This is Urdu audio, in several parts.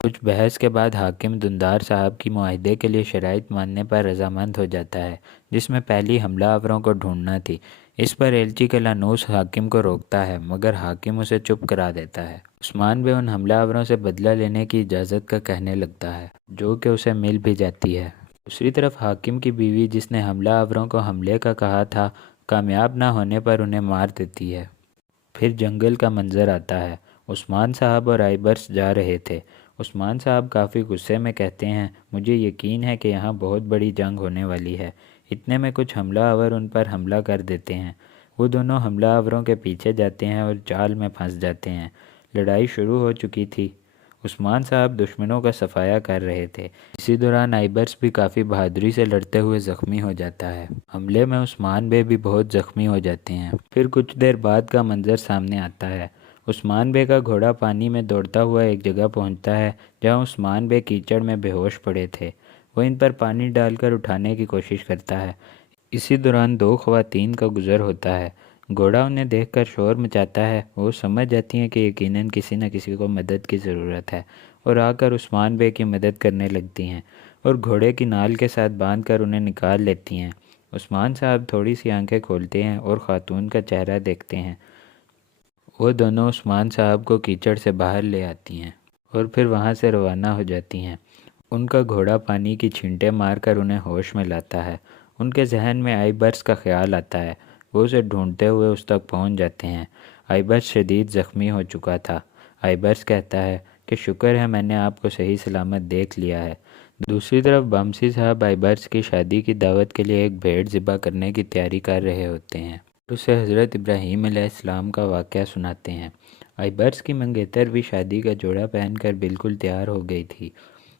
کچھ بحث کے بعد حاکم دندار صاحب کی معاہدے کے لیے شرائط ماننے پر رضامند ہو جاتا ہے، جس میں پہلی حملہ آوروں کو ڈھونڈنا تھی۔ اس پر ایلچی کلانوس حاکم کو روکتا ہے، مگر حاکم اسے چپ کرا دیتا ہے۔ عثمان بے ان حملہ آوروں سے بدلہ لینے کی اجازت کا کہنے لگتا ہے، جو کہ اسے مل بھی جاتی ہے۔ دوسری طرف حاکم کی بیوی، جس نے حملہ آوروں کو حملے کا کہا تھا، کامیاب نہ ہونے پر انہیں مار دیتی ہے۔ پھر جنگل کا منظر آتا ہے۔ عثمان صاحب اور آئیبرس جا رہے تھے۔ عثمان صاحب کافی غصے میں کہتے ہیں، مجھے یقین ہے کہ یہاں بہت بڑی جنگ ہونے والی ہے۔ اتنے میں کچھ حملہ آور ان پر حملہ کر دیتے ہیں۔ وہ دونوں حملہ آوروں کے پیچھے جاتے ہیں اور جال میں پھنس جاتے ہیں۔ لڑائی شروع ہو چکی تھی۔ عثمان صاحب دشمنوں کا صفایا کر رہے تھے۔ اسی دوران آئیبرس بھی کافی بہادری سے لڑتے ہوئے زخمی ہو جاتا ہے۔ حملے میں عثمان بے بھی بہت زخمی ہو جاتے ہیں۔ پھر کچھ دیر بعد کا منظر سامنے آتا ہے۔ عثمان بے کا گھوڑا پانی میں دوڑتا ہوا ایک جگہ پہنچتا ہے جہاں عثمان بے کیچڑ میں بے ہوش پڑے تھے۔ وہ ان پر پانی ڈال کر اٹھانے کی کوشش کرتا ہے۔ اسی دوران دو خواتین کا گزر ہوتا ہے۔ گھوڑا انہیں دیکھ کر شور مچاتا ہے۔ وہ سمجھ جاتی ہیں کہ یقیناً کسی نہ کسی کو مدد کی ضرورت ہے، اور آ کر عثمان بے کی مدد کرنے لگتی ہیں اور گھوڑے کی نال کے ساتھ باندھ کر انہیں نکال لیتی ہیں۔ عثمان صاحب تھوڑی سی آنکھیں کھولتے ہیں اور خاتون کا چہرہ دیکھتے ہیں۔ وہ دونوں عثمان صاحب کو کیچڑ سے باہر لے آتی ہیں اور پھر وہاں سے روانہ ہو جاتی ہیں۔ ان کا گھوڑا پانی کی چھینٹیں مار کر انہیں ہوش میں لاتا ہے۔ ان کے ذہن میں آئیبرس کا خیال آتا ہے۔ وہ اسے ڈھونڈتے ہوئے اس تک پہنچ جاتے ہیں۔ آئیبرس شدید زخمی ہو چکا تھا۔ آئیبرس کہتا ہے کہ شکر ہے میں نے آپ کو صحیح سلامت دیکھ لیا ہے۔ دوسری طرف بامسی صاحب آئیبرس کی شادی کی دعوت کے لیے ایک بھیڑ ذبح کرنے کی تیاری کر رہے ہوتے ہیں۔ اسے حضرت ابراہیم علیہ السلام کا واقعہ سناتے ہیں۔ آئیبرس کی منگیتر بھی شادی کا جوڑا پہن کر بالکل تیار ہو گئی تھی۔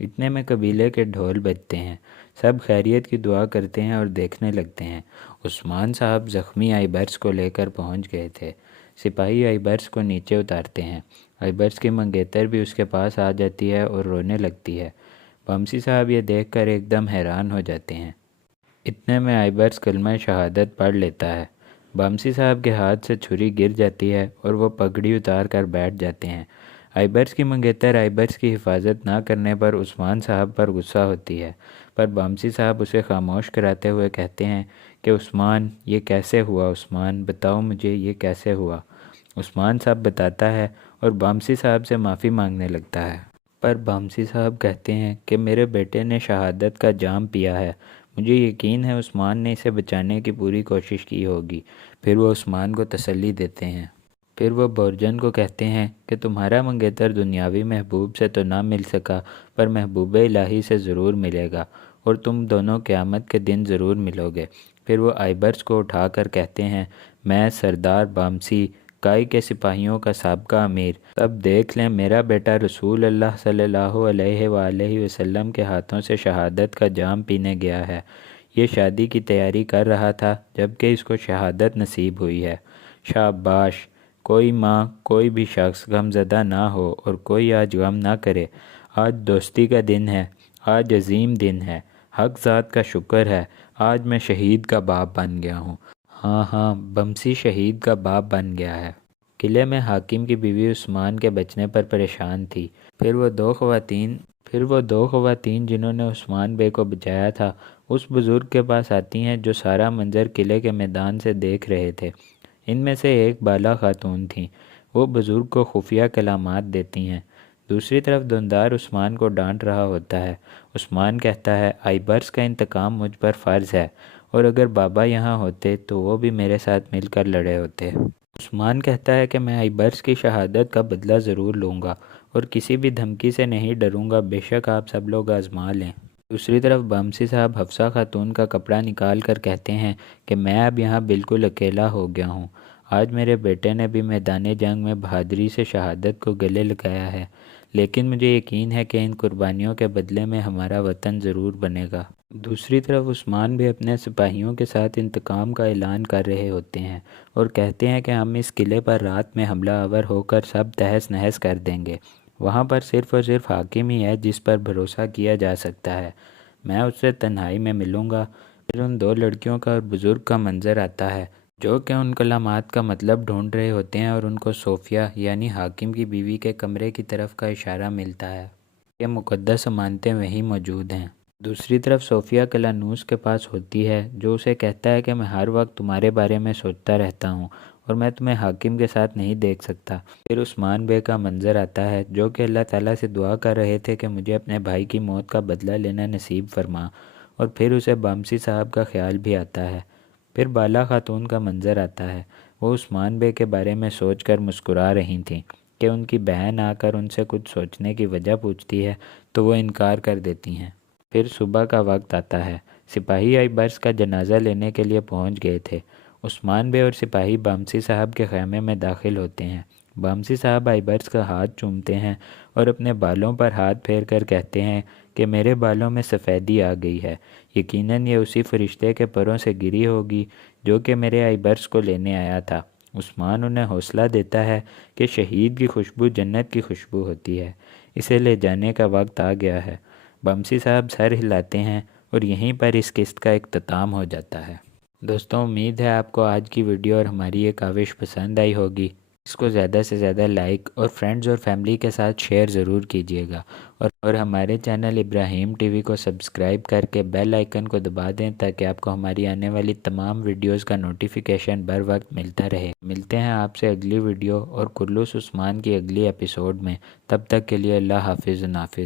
اتنے میں قبیلے کے ڈھول بجتے ہیں۔ سب خیریت کی دعا کرتے ہیں اور دیکھنے لگتے ہیں۔ عثمان صاحب زخمی آئیبرس کو لے کر پہنچ گئے تھے۔ سپاہی آئیبرس کو نیچے اتارتے ہیں۔ آئیبرس کی منگیتر بھی اس کے پاس آ جاتی ہے اور رونے لگتی ہے۔ بامسی صاحب یہ دیکھ کر ایک دم حیران ہو جاتے ہیں۔ اتنے میں آئیبرس کلمہ شہادت پڑھ لیتا ہے۔ بامسی صاحب کے ہاتھ سے چھری گر جاتی ہے اور وہ پگڑی اتار کر بیٹھ جاتے ہیں۔ آئیبرس کی منگیتر آئیبرس کی حفاظت نہ کرنے پر عثمان صاحب پر غصہ ہوتی ہے، پر بامسی صاحب اسے خاموش کراتے ہوئے کہتے ہیں کہ عثمان، یہ کیسے ہوا؟ عثمان، بتاؤ مجھے یہ کیسے ہوا؟ عثمان صاحب بتاتا ہے اور بامسی صاحب سے معافی مانگنے لگتا ہے، پر بامسی صاحب کہتے ہیں کہ میرے بیٹے نے شہادت کا جام پیا ہے، مجھے یقین ہے عثمان نے اسے بچانے کی پوری کوشش کی ہوگی۔ پھر وہ عثمان کو تسلی دیتے ہیں۔ پھر وہ بورجن کو کہتے ہیں کہ تمہارا منگیتر دنیاوی محبوب سے تو نہ مل سکا، پر محبوب الہی سے ضرور ملے گا، اور تم دونوں قیامت کے دن ضرور ملو گے۔ پھر وہ آئیبرس کو اٹھا کر کہتے ہیں، میں سردار بامسی، کائی کے سپاہیوں کا سابقہ امیر، تب دیکھ لیں میرا بیٹا رسول اللہ صلی اللہ علیہ وآلہ وسلم کے ہاتھوں سے شہادت کا جام پینے گیا ہے۔ یہ شادی کی تیاری کر رہا تھا جبکہ اس کو شہادت نصیب ہوئی ہے۔ شاباش! کوئی ماں، کوئی بھی شخص غم زدہ نہ ہو اور کوئی آج غم نہ کرے۔ آج دوستی کا دن ہے، آج عظیم دن ہے۔ حق ذات کا شکر ہے، آج میں شہید کا باپ بن گیا ہوں۔ ہاں ہاں، بمسی شہید کا باپ بن گیا ہے۔ قلعے میں حاکم کی بیوی عثمان کے بچنے پر پریشان تھی۔ پھر وہ دو خواتین جنہوں نے عثمان بے کو بچایا تھا اس بزرگ کے پاس آتی ہیں جو سارا منظر قلعے کے میدان سے دیکھ رہے تھے۔ ان میں سے ایک بالا خاتون تھیں۔ وہ بزرگ کو خفیہ کلامات دیتی ہیں۔ دوسری طرف دندار عثمان کو ڈانٹ رہا ہوتا ہے۔ عثمان کہتا ہے، آئیبرس کا انتقام مجھ پر فرض ہے، اور اگر بابا یہاں ہوتے تو وہ بھی میرے ساتھ مل کر لڑے ہوتے۔ عثمان کہتا ہے کہ میں آئیبرس کی شہادت کا بدلہ ضرور لوں گا اور کسی بھی دھمکی سے نہیں ڈروں گا، بے شک آپ سب لوگ آزما لیں۔ دوسری طرف بامسی صاحب حفصہ خاتون کا کپڑا نکال کر کہتے ہیں کہ میں اب یہاں بالکل اکیلا ہو گیا ہوں۔ آج میرے بیٹے نے بھی میدان جنگ میں بہادری سے شہادت کو گلے لگایا ہے، لیکن مجھے یقین ہے کہ ان قربانیوں کے بدلے میں ہمارا وطن ضرور بنے گا۔ دوسری طرف عثمان بھی اپنے سپاہیوں کے ساتھ انتقام کا اعلان کر رہے ہوتے ہیں اور کہتے ہیں کہ ہم اس قلعے پر رات میں حملہ آور ہو کر سب تہس نہس کر دیں گے۔ وہاں پر صرف اور صرف حاکم ہی ہے جس پر بھروسہ کیا جا سکتا ہے۔ میں اس سے تنہائی میں ملوں گا۔ پھر ان دو لڑکیوں کا اور بزرگ کا منظر آتا ہے جو کہ ان کلمات کا مطلب ڈھونڈ رہے ہوتے ہیں، اور ان کو صوفیہ یعنی حاکم کی بیوی کے کمرے کی طرف کا اشارہ ملتا ہے۔ کہ مقدس امانتیں وہیں موجود ہیں۔ دوسری طرف صوفیہ کلانوس کے پاس ہوتی ہے جو اسے کہتا ہے کہ میں ہر وقت تمہارے بارے میں سوچتا رہتا ہوں اور میں تمہیں حاکم کے ساتھ نہیں دیکھ سکتا۔ پھر عثمان بے کا منظر آتا ہے جو کہ اللہ تعالیٰ سے دعا کر رہے تھے کہ مجھے اپنے بھائی کی موت کا بدلہ لینا نصیب فرما، اور پھر اسے بامسی صاحب کا خیال بھی آتا ہے۔ پھر بالا خاتون کا منظر آتا ہے، وہ عثمان بے کے بارے میں سوچ کر مسکرا رہی تھیں کہ ان کی بہن آ کر ان سے کچھ سوچنے کی وجہ پوچھتی ہے تو وہ انکار کر دیتی ہیں۔ پھر صبح کا وقت آتا ہے، سپاہی آئیبرس کا جنازہ لینے کے لیے پہنچ گئے تھے۔ عثمان بے اور سپاہی بامسی صاحب کے خیمے میں داخل ہوتے ہیں۔ بامسی صاحب آئیبرس کا ہاتھ چومتے ہیں اور اپنے بالوں پر ہاتھ پھیر کر کہتے ہیں کہ میرے بالوں میں سفیدی آ گئی ہے، یقیناً یہ اسی فرشتے کے پروں سے گری ہوگی جو کہ میرے آئیبرس کو لینے آیا تھا۔ عثمان انہیں حوصلہ دیتا ہے کہ شہید کی خوشبو جنت کی خوشبو ہوتی ہے، اسے لے جانے کا وقت آ گیا ہے۔ بامسی صاحب سر ہلاتے ہیں اور یہیں پر اس قسط کا اختتام ہو جاتا ہے۔ دوستوں، امید ہے آپ کو آج کی ویڈیو اور ہماری یہ کاوش پسند آئی ہوگی۔ اس کو زیادہ سے زیادہ لائک اور فرینڈز اور فیملی کے ساتھ شیئر ضرور کیجیے گا، اور ہمارے چینل ابراہیم ٹی وی کو سبسکرائب کر کے بیل آئیکن کو دبا دیں تاکہ آپ کو ہماری آنے والی تمام ویڈیوز کا نوٹیفیکیشن بر وقت ملتا رہے۔ ملتے ہیں آپ سے اگلی ویڈیو اور کلوس عثمان کی اگلی ایپیسوڈ میں۔ تب تک کے لیے اللہ حافظ نافظ۔